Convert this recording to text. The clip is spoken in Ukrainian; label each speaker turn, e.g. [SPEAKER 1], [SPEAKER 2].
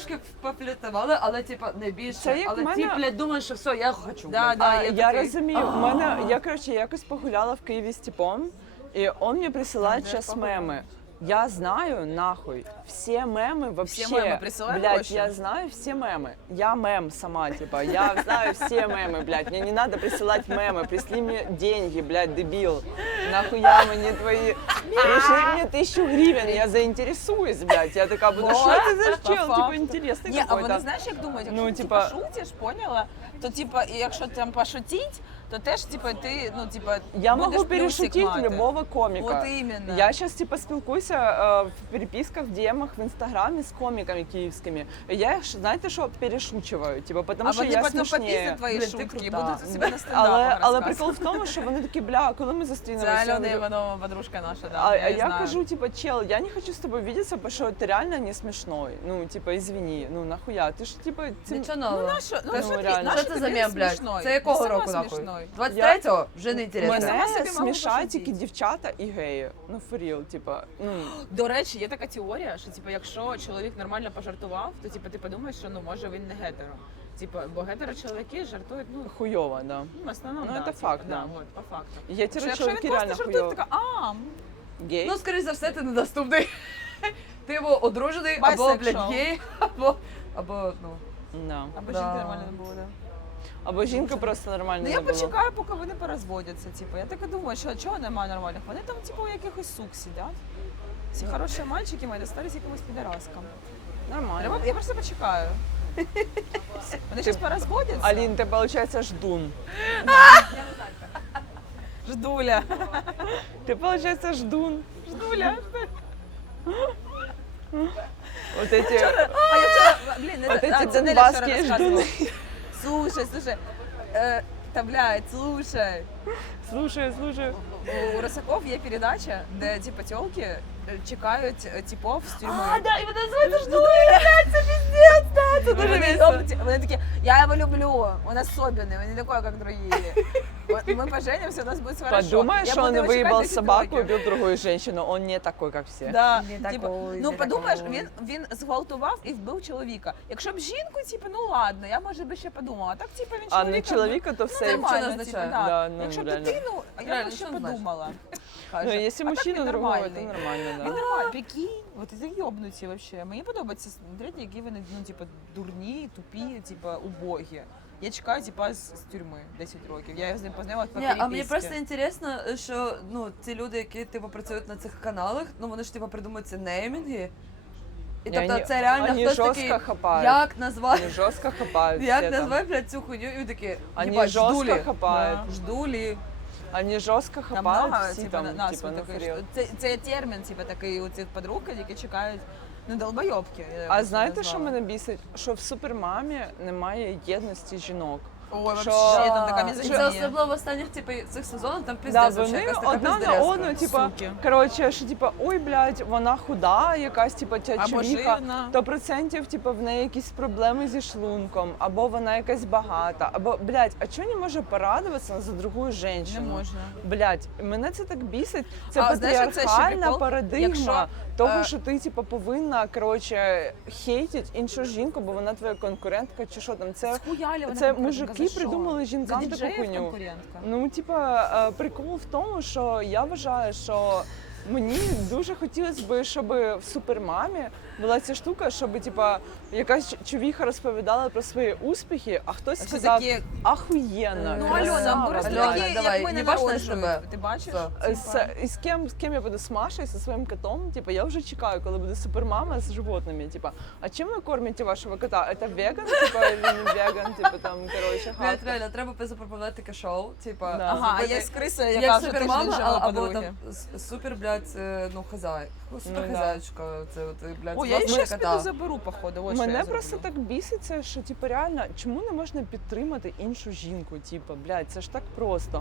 [SPEAKER 1] Трошки поплітували, але типа найбільше тип, мене... думаєш, що все, я хочу.
[SPEAKER 2] да, да, а
[SPEAKER 3] я розумію, У такий... мене я коротше якось погуляла в Києві з типом, і он мені присилає меми. Я знаю, нахуй всі меми взагалі. Я присилаю. Блять, хороше. я знаю всі меми. Я мем, сама, типа. Я знаю всі меми. Мені не треба присилати меми. Прислі мені деньги, блять, дебил. Нахуя мені твої. Пиши мне тысячу гривен, я заинтересуюсь, блядь. Я такая буду,
[SPEAKER 1] что ты за чел, типа, интересный А вы знаешь, как думаете, ну, типа, шутишь, поняла? То, типа, якщо там пошутить, то теж типа ти, ну, типа,
[SPEAKER 3] я можу перешутити любого коміка.
[SPEAKER 1] Вот именно.
[SPEAKER 3] Я зараз типа спілкуюся э, в переписках, в демах, в інстаграмі з коміками київськими. Я їх Знаєте, що перешучую, Типа, потому что. А що або, я типа, смішнее. ну
[SPEAKER 1] папіти твої бля, шутки і будуть у себе настроїть. Але, на але, але
[SPEAKER 3] прикол в тому, що вони такі, бля, коли ми Ця, я
[SPEAKER 1] людина, я... наша. Це Альона Іванова, подружка Да, А я, я, я знаю.
[SPEAKER 3] кажу, типа, чел, я не хочу з тобою видеться, бо що ти реально не смішно. Ну, типа, извини, ну, нахуя? Ти ж типа, цим... ну, нашу, Ну, що?
[SPEAKER 1] це за мем, блядь? Смішной.
[SPEAKER 3] Це якого року нахуй?
[SPEAKER 1] 23-го? Я... Вже не цікаво.
[SPEAKER 3] Мене смішають тільки дівчата і геї. Ну, no, for real, типа. Mm.
[SPEAKER 1] До речі, є така теорія, що типа, якщо чоловік нормально пожартував, то типа ти подумаєш, що ну, може він не гетеро. Типа, бо гетеро чоловіки жартують, ну,
[SPEAKER 3] хуйово, да.
[SPEAKER 1] В основному, ну, основно, ну, це
[SPEAKER 3] факт, да. Тип, фак, да. Можу, по факту. Я тебе чую, він реально жартує,
[SPEAKER 1] така: то, то, то, то, то, то, "А, ну... гей". Ну, скоріше за все, ти недоступний. ти його одружений Байсик або, блядь, гей, або або, ну, No. Або почему нормально не да?
[SPEAKER 3] Або жінка просто нормальна. Ну, я
[SPEAKER 1] було. почекаю, поки вони порозводяться. Типу, я так і думаю, що чого немає нормальних. Вони там, типу, у якихось сук сидять. Всі хороші мальчики мають сталися якимось підразкам. Нормально. Я ти... просто почекаю. Вони ти... щось порозводяться.
[SPEAKER 3] Алін, ти виходить ждун. Ждуля. ти, виходить, ждун. Ждуля. Оті... А, а, а я Блін, не лісора.
[SPEAKER 1] Слушай, слушай, э, та блядь, слушай,
[SPEAKER 3] слушай, слушай.
[SPEAKER 1] У Росаков есть передача, где типа патлки чекают типов стримы. А, да, блядь, це пиздец. Я його люблю, він він не такий, як други. Ми поженимося, у нас буде хорошо.
[SPEAKER 3] ж. А думаєш, що він виїбав собаку і вбив другу жінку, він не такий, як всі.
[SPEAKER 1] Ну Подумаєш, він зґвалтував і вбив чоловіка. Якщо б жінку, ну ладно, я, може би ще подумала. Так, він А не да. Якщо б дитину, я б ще подумала
[SPEAKER 3] ну, якщо yeah, мужчина другого, то нормально. Да.
[SPEAKER 1] нормально. А... Прикинь, вот это ебнуті вообще. Мені подобається смотреть, які вони ну, типа, дурні, тупі, типа, убогі. Я чекаю, типа, з, з 10 років. Я з ним познайомила по переписці.
[SPEAKER 4] А мені просто інтересно, що ну, ці люди, які типу, працюють на цих каналах, ну вони ж типу, придумують ці неймінги. І тобто Не, они, це реально вони хтось такий,
[SPEAKER 3] хапають. як назвати? Вони жорстко хапають. як назвати,
[SPEAKER 4] блядь, цю хуйню? І він такий, ебать, ждулі. Вони жорстко хапають. Да. Ждулі.
[SPEAKER 3] Ані жорстких там, да, типу, там, нас во типу, таких що...
[SPEAKER 1] це це термін. типу, такий у цих подруг, які чекають на долбоєбки. А би,
[SPEAKER 3] знаєте, що мене бісить? Що в супермамі немає єдності жінок.
[SPEAKER 1] Що там така не
[SPEAKER 4] в останніх типу, цих сезонах там пізнецька. Одна на
[SPEAKER 3] одну, типу, коротше, типу ой блядь, вона худа, якась, типу, тячміка то процентів, типу, в неї якісь проблеми зі шлунком, або вона якась багата, або блядь, а чого не може порадуватися за жінку? другу Не можна Блядь, мене це так бісить. Це патріархальна парадигма того, що ти, типу повинна короче хейтити іншу жінку, бо вона твоя конкурентка, чи що там
[SPEAKER 1] це мужик. І
[SPEAKER 3] придумали Це що? жінкам таку хуйню? Ну типу, прикол в тому, що я вважаю, що Мені дуже хотілося б, щоб в супермамі була ця штука, щоб типа якась човіха розповідала про свої успіхи, а хтось сказав ахуєнно.
[SPEAKER 1] Ну, Альона, як ми не бачите,
[SPEAKER 4] ти бачиш?
[SPEAKER 3] І З ким з ким я буду З Машею зі своїм котом? Типа, я вже чекаю, коли буде супермама з животними. Типа, а чим ви кормите вашого кота? Це Веган, типа, чи
[SPEAKER 1] не веган? Треба запропонувати шоу. Ага, а я з Крисою яка супермама або там
[SPEAKER 3] супер, бля, блядь, ну, хазай. Суперхазячка, ну, да. Супер це от, блядь, О,
[SPEAKER 1] це я її це ще піду заберу, походу. Ось Мене
[SPEAKER 3] просто так біситься, що типу реально, чому не можна підтримати іншу жінку? Типу, блядь, це ж так просто.